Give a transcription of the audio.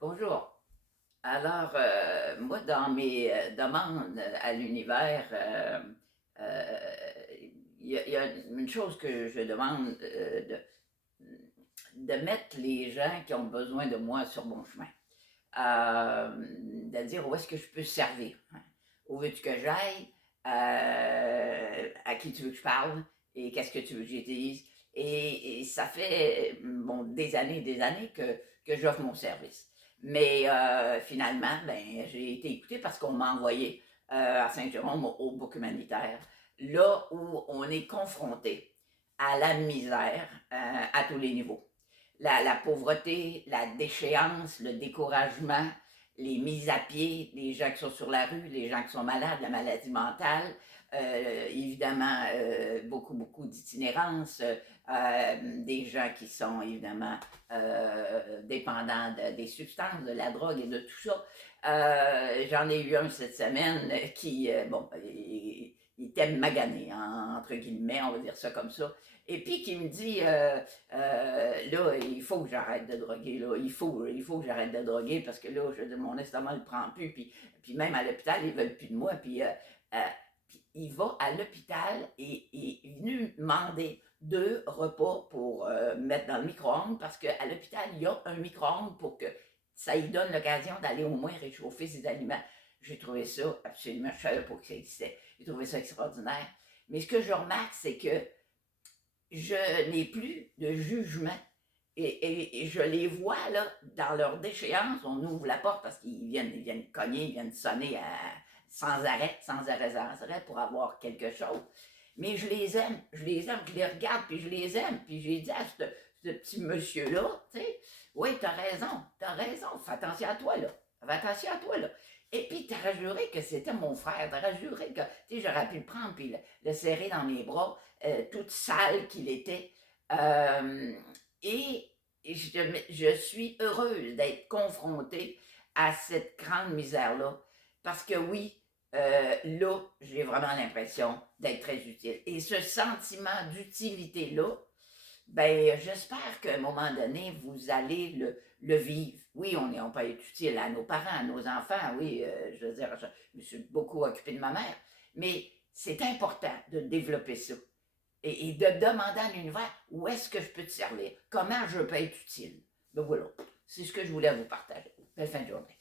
Bonjour. Alors, moi, dans mes demandes à l'univers, il y a une chose que je demande de mettre les gens qui ont besoin de moi sur mon chemin. De dire où est-ce que je peux servir. Hein? Où veux-tu que j'aille? À qui tu veux que je parle? Et qu'est-ce que tu veux que je dise? Et ça fait bon, des années que j'offre mon service. Mais finalement, ben, j'ai été écoutée parce qu'on m'a envoyé à Saint-Jérôme au Book humanitaire, là où on est confronté à la misère à tous les niveaux. La pauvreté, la déchéance, le découragement, les mises à pied, les gens qui sont sur la rue, les gens qui sont malades, la maladie mentale, évidemment beaucoup d'itinérance, des gens qui sont évidemment dépendants des substances, de la drogue et de tout ça. J'en ai eu un cette semaine qui, bon, il était magané, entre guillemets, on va dire ça comme ça. Et puis qui me dit, là, il faut que j'arrête de droguer, là. Il faut que j'arrête de droguer parce que là, mon estomac ne le prend plus. Puis même à l'hôpital, ils ne veulent plus de moi. Euh, puis il va à l'hôpital et il est venu demander 2 repas pour mettre dans le micro-ondes parce qu'à l'hôpital, il y a un micro-ondes pour que ça lui donne l'occasion d'aller au moins réchauffer ses aliments. J'ai trouvé ça absolument, je ne savais pas que ça existait. J'ai trouvé ça extraordinaire. Mais ce que je remarque, c'est que je n'ai plus de jugement. Et je les vois là, dans leur déchéance, on ouvre la porte parce qu'ils viennent cogner, ils viennent sonner sans arrêt, sans arrêt pour avoir quelque chose. Mais je les aime, je les regarde, puis je les aime. Puis j'ai dit à ce petit monsieur-là, tu sais, oui, t'as raison, fais attention à toi là, fais attention à toi là. Et puis, t'aurais juré que c'était mon frère, t'aurais juré que, tu sais, j'aurais pu le prendre puis le serrer dans mes bras, toute sale qu'il était. Euh, et je suis heureuse d'être confrontée à cette grande misère-là. Parce que oui, là, j'ai vraiment l'impression d'être très utile. Et ce sentiment d'utilité-là, ben, j'espère qu'à un moment donné, vous allez le vivre. Oui, on peut être utile à nos parents, à nos enfants. Oui, je veux dire, je me suis beaucoup occupée de ma mère. Mais c'est important de développer ça et de demander à l'univers où est-ce que je peux te servir, comment je peux être utile. Donc voilà, c'est ce que je voulais vous partager. Belle fin de journée.